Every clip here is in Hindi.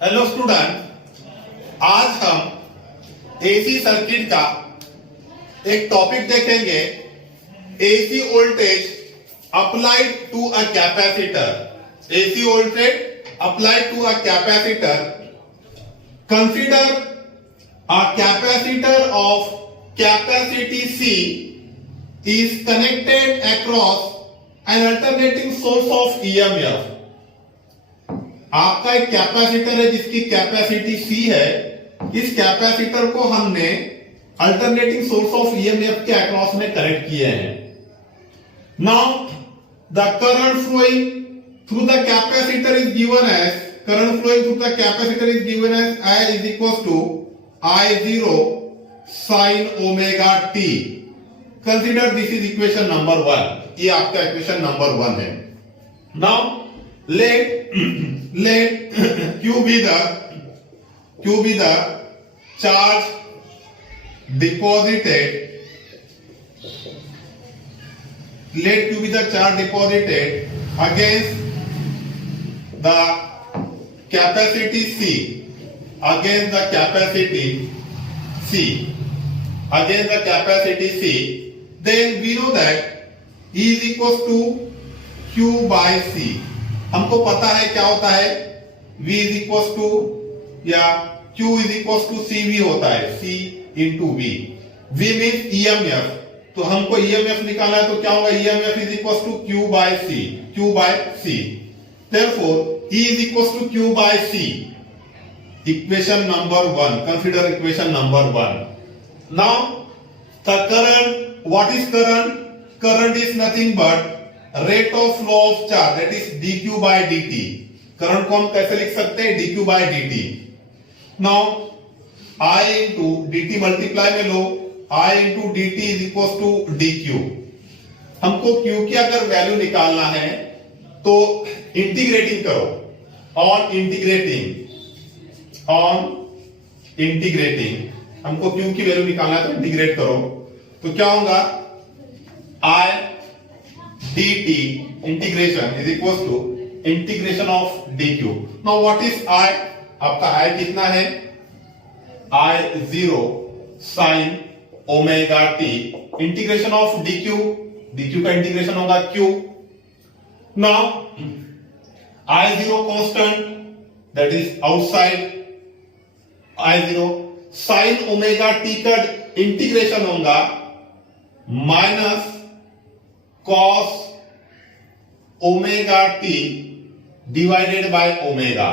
हेलो स्टूडेंट, आज हम एसी सर्किट का एक टॉपिक देखेंगे। AC voltage applied to a capacitor. AC voltage applied to a capacitor. Consider a capacitor of capacity C is connected across an alternating source of EMF। आपका एक कैपेसिटर है जिसकी कैपेसिटी C है। इस कैपेसिटर को हमने अल्टरनेटिंग सोर्स ऑफ ईएमएफ के अक्रॉस में कनेक्ट किए हैं। Now the current flowing through the capacitor is given as I is equals to I0 sin omega t। Consider this is equation number 1। ये आपका इक्वेशन नंबर 1 है। Now let q be the charge deposited against the capacity C, then we know that E is equals to Q by C। हमको पता है क्या होता है, V इज इक्वल टू या Q is equal to CV होता है, C into V। V means EMF, तो हमको EMF निकालना है तो क्या होगा, EMF is equal to Q by C। Therefore E is equal to Q by C। Equation number 1, consider equation number 1। Now the current, what is current? Current is nothing but rate of flow of charge, that is dq by dt। Current को हम कैसे लिख सकते हैं, dq by dt। Now I into dt multiply में लो, I into dt is equals to dq। हमको q की अगर वैल्यू निकालना है तो इंटीग्रेटिंग करो, ऑन इंटीग्रेटिंग हमको q की वैल्यू निकालना है तो इंटीग्रेट करो, तो क्या होगा, I dt integration is equals to integration of dq। now what is I? आपका I कितना है, I0 sin omega t integration of dq का इंटीग्रेशन होगा q। now I0 constant, that is outside I0 sin omega t का इंटीग्रेशन होगा minus cos omega T divided by omega.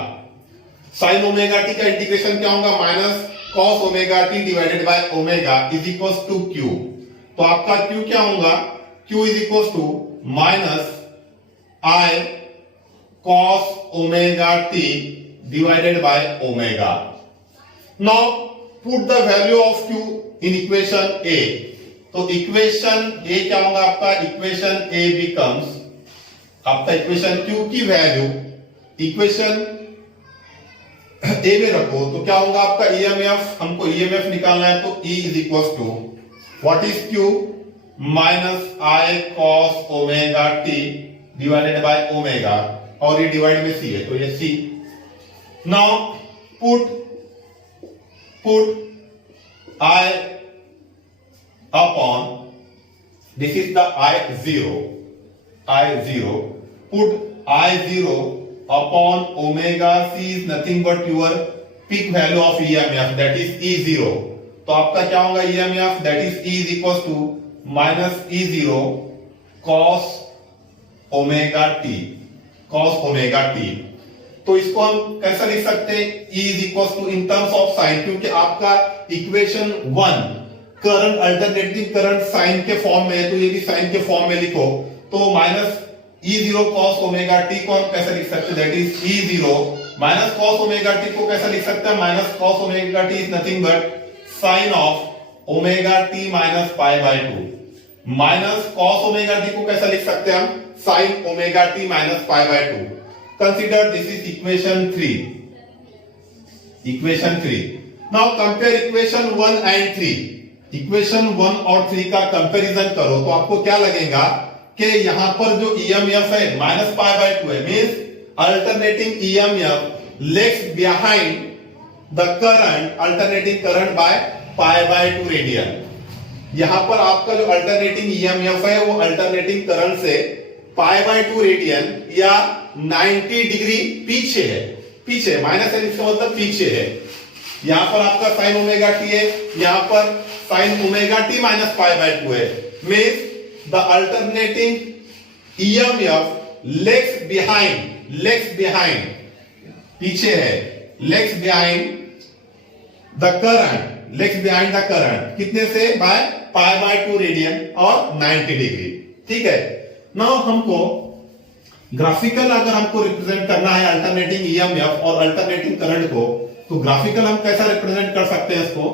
Sine omega T का इंटीग्रेशन क्या होगा, minus cos omega T divided by omega is equals to Q. तो आपका क्यू क्या होगा, Q is equals to minus I cos omega T divided by omega. Now put the value of Q in equation A. तो इक्वेशन ए क्या होगा आपका, इक्वेशन ए बिकम्स, आपका इक्वेशन क्यू की वैल्यू इक्वेशन ए में रखो तो क्या होगा आपका ईएमएफ, हमको ईएमएफ निकालना है तो E is equal to what is Q, minus I cos omega T divided by omega, और ये डिवाइड में सी है तो ये C. Now put I upon, this is the I0, put I0 upon omega C is nothing but your peak value of EMF, that is E0। तो आपका क्या होगा EMF, that is E is equals to minus E0 cos omega t। तो इसको हम कैसे लिख सकते हैं, E is equals to in terms of sin, क्योंकि आपका equation 1 current alternating current sine के फॉर्म में है तो ये भी साइन के फॉर्म में लिखो, तो minus E0 cos omega t को हम कैसे लिख सकते हैं, that is E0 minus cos omega t को कैसे लिख सकते हैं, minus cos omega t is nothing but sine of omega t minus pi by 2। Minus cos omega t को कैसे लिख सकते हैं हम, sine omega t minus pi by 2। Consider this is equation 3। Now compare equation 1 and 3। Equation 1 और 3 का कंपैरिजन करो तो आपको क्या लगेगा कि यहां पर जो ईएमएफ है माइनस पाई बाय 2 है, means alternating EMF lags behind the current, alternating current by π/2 radian. यहां पर आपका जो अल्टरनेटिंग ईएमएफ है वो अल्टरनेटिंग करंट से π/2 रेडियन या 90 डिग्री पीछे है, पीछे माइनस है इसका मतलब पीछे है। यहां पर आपका साइन ओमेगा टी है, यहां पर साइन ओमेगा टी माइनस π/2 है। Means the alternating EMF lags behind पीछे है, लेग्स बिहाइंड द करंट कितने से बाय π/2 रेडियन और 90 डिग्री। ठीक है। नाउ हमको ग्राफिकल अगर हमको रिप्रेजेंट करना है अल्टरनेटिंग ईएमएफ और अल्टरनेटिंग करंट को, तो ग्राफिकल हम कैसा रिप्रेजेंट कर सकते हैं इसको।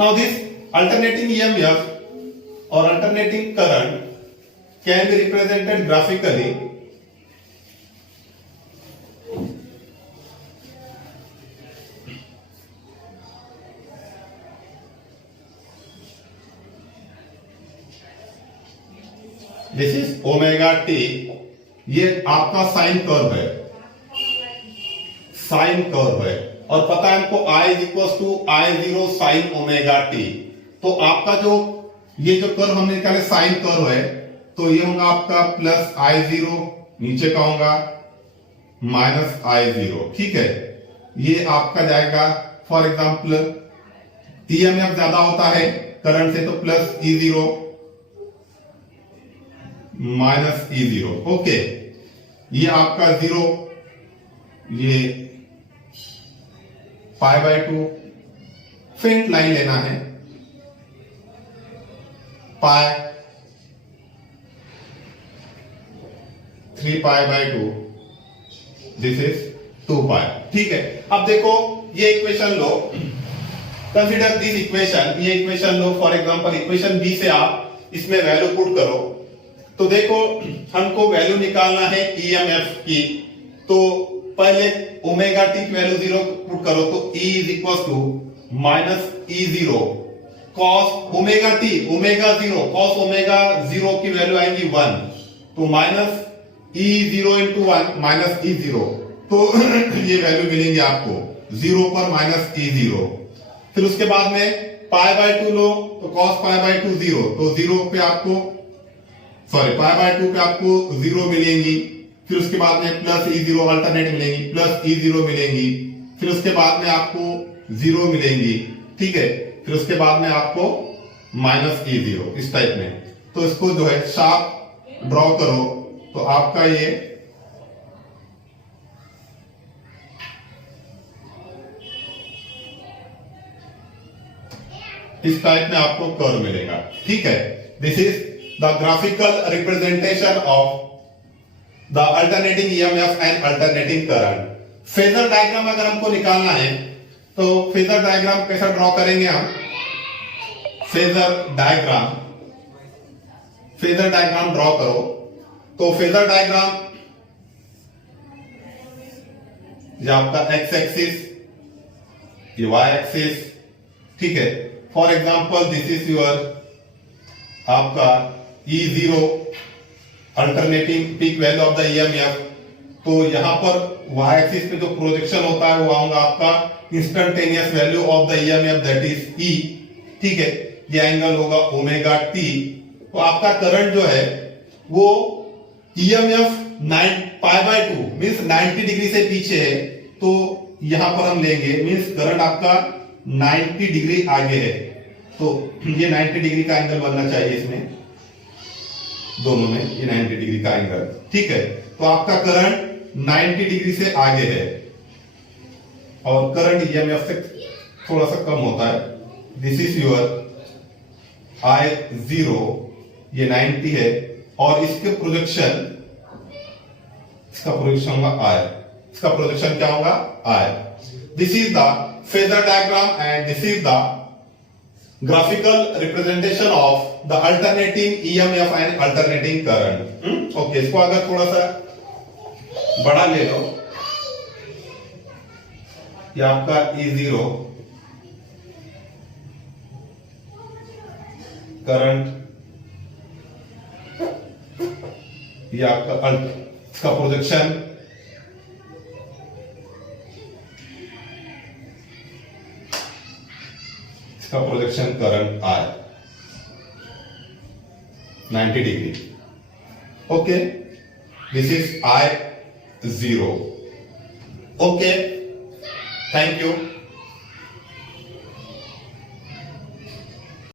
नाउ दिस अल्टरनेटिंग ईएमएफ और alternating current can be represented graphically this is omega t. ये आपका साइन कर्व है, साइन कर्व है, और पता है हमको I is equal to I0 sine omega t. तो आपका जो ये जो कर्व हमने निकाले साइन कर्व है, तो ये होगा आपका प्लस I0, नीचे का होगा माइनस I0। ठीक है। ये आपका जाएगा फॉर एग्जाम्पल ईएमएफ ज्यादा होता है करंट से, तो plus E0 minus E0। Okay, ये आपका 0, ये π/2 फेंट लाइन लेना है, पाई 3π/2, दिस इज 2π। ठीक है। अब देखो ये इक्वेशन लो, कंसीडर दिस इक्वेशन, ये इक्वेशन लो फॉर एग्जांपल इक्वेशन बी से आप इसमें वैल्यू पुट करो। तो देखो हमको वैल्यू निकालना है ईएमएफ की, तो पहले ओमेगा टी की वैल्यू 0 पुट करो, तो E is equal to minus E0 cos omega t, omega 0 cos omega 0 की वैल्यू आएगी 1, तो minus E0 into 1 minus E0, तो ये वैल्यू मिलेंगे आपको 0 पर माइनस E0। फिर उसके बाद में π/2 लो, तो cos π/2 0, तो 0 पे आपको π/2 पे आपको 0 मिलेंगी। फिर उसके बाद में प्लस E0 अल्टरनेट मिलेंगी, प्लस E0 मिलेंगी। फिर उसके बाद में आपको 0 मिलेंगी। ठीक है। फिर उसके बाद में आपको माइनस E0, इस टाइप में। तो इसको जो है शार्प ड्रॉ करो, तो आपका ये इस टाइप में आपको कर्व मिलेगा। ठीक है। This is the graphical representation of the alternating EMF and alternating current. Phasor diagram अगर हमको निकालना है, तो फेजर डायग्राम कैसा ड्रॉ करेंगे हम। फेजर डायग्राम ड्रॉ करो, तो फेजर डायग्राम ये आपका एक्स एक्सिस, ये वाई एक्सिस। ठीक है। For example this is your आपका E0 alternating peak value of the EMF. तो यहां पर y एक्सिस पे जो प्रोजेक्शन होता है वो आऊंगा आपका instantaneous value of the EMF, that is E। ठीक है। ये एंगल होगा ओमेगा टी। तो आपका करंट जो है वो ईएमएफ π/2 मींस 90 डिग्री से पीछे है, तो यहां पर हम लेंगे मींस करंट आपका 90 डिग्री आगे है, तो ये 90 डिग्री का एंगल बनना चाहिए इसमें, दोनों में ये 90 डिग्री का एंगल। ठीक है। तो आपका करंट 90 डिग्री से आगे है और करंट ईएमएफ से थोड़ा सा कम होता है। दिस इज योर I0, ये 90 है, और इसके प्रोजेक्शन, इसका प्रोजेक्शन होगा I, इसका प्रोजेक्शन क्या होगा I। This is the phasor diagram and this is the graphical representation of the alternating EMF and alternating current। Okay, इसको अगर थोड़ा सा बड़ा ले लो, ये आपका E0 करंट, ये आपका इसका प्रोजेक्शन इसका projection current I 90 degree. Okay, this is I0. Okay, thank you.